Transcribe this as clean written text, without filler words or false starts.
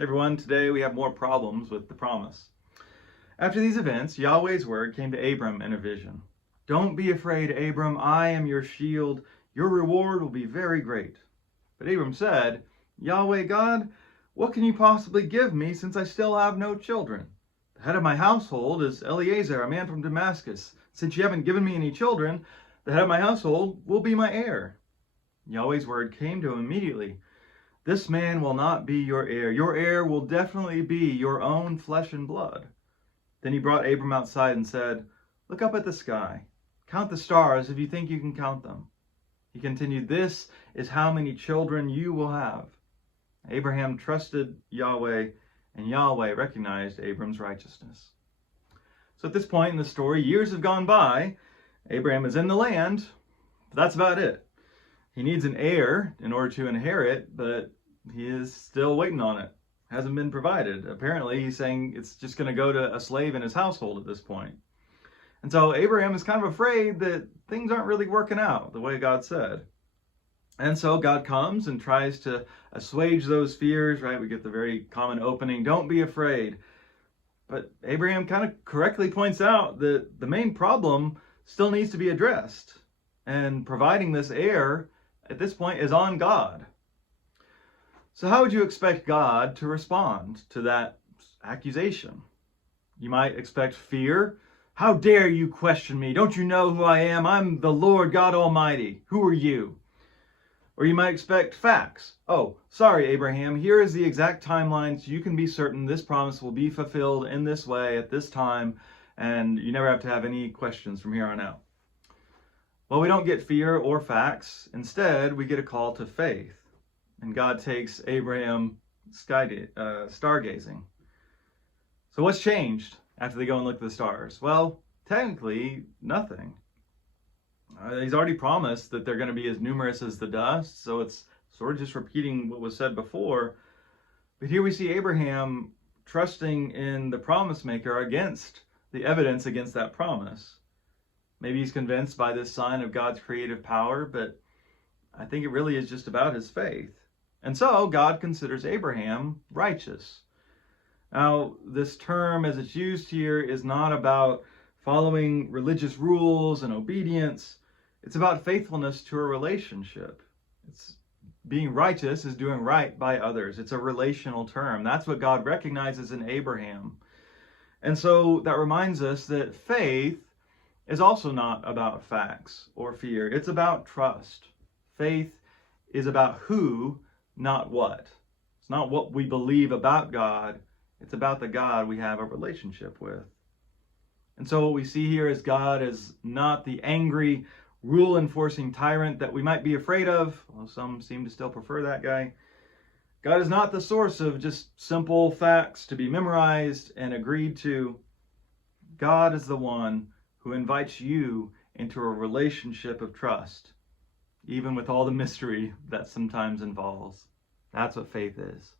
Everyone, today we have more problems with the promise. After these events, Yahweh's word came to Abram in a vision. Don't be afraid, Abram, I am your shield. Your reward will be very great. But Abram said, Yahweh God, what can you possibly give me since I still have no children? The head of my household is Eliezer, a man from Damascus. Since you haven't given me any children, the head of my household will be my heir. Yahweh's word came to him immediately. This man will not be your heir. Your heir will definitely be your own flesh and blood. Then he brought Abram outside and said, Look up at the sky. Count the stars if you think you can count them. He continued, This is how many children you will have. Abraham trusted Yahweh, and Yahweh recognized Abram's righteousness. So at this point in the story, years have gone by. Abraham is in the land, but that's about it. He needs an heir in order to inherit, but he is still waiting on it. Hasn't been provided. Apparently, he's saying it's just going to go to a slave in his household at this point. And so Abraham is kind of afraid that things aren't really working out the way God said. And so God comes and tries to assuage those fears, right? We get the very common opening, don't be afraid. But Abraham kind of correctly points out that the main problem still needs to be addressed. And providing this heir at this point is on God. So how would you expect God to respond to that accusation? You might expect fear. How dare you question me? Don't you know who I am? I'm the Lord God Almighty. Who are you? Or you might expect facts. Oh, sorry, Abraham, here is the exact timeline so you can be certain this promise will be fulfilled in this way at this time, and you never have to have any questions from here on out. Well, we don't get fear or facts. Instead, we get a call to faith. And God takes Abraham stargazing. So what's changed after they go and look at the stars? Well, technically, nothing. He's already promised that they're going to be as numerous as the dust, so it's sort of just repeating what was said before. But here we see Abraham trusting in the promise maker against the evidence against that promise. Maybe he's convinced by this sign of God's creative power, but I think it really is just about his faith. And so God considers Abraham righteous. Now, this term as it's used here is not about following religious rules and obedience. It's about faithfulness to a relationship. It's being righteous is doing right by others. It's a relational term. That's what God recognizes in Abraham. And so that reminds us that faith is also not about facts or fear. It's about trust. Faith is about who, not what. It's not what we believe about God. It's about the God we have a relationship with. And so what we see here is God is not the angry, rule-enforcing tyrant that we might be afraid of. Well, some seem to still prefer that guy. God is not the source of just simple facts to be memorized and agreed to. God is the one who invites you into a relationship of trust, even with all the mystery that sometimes involves. That's what faith is.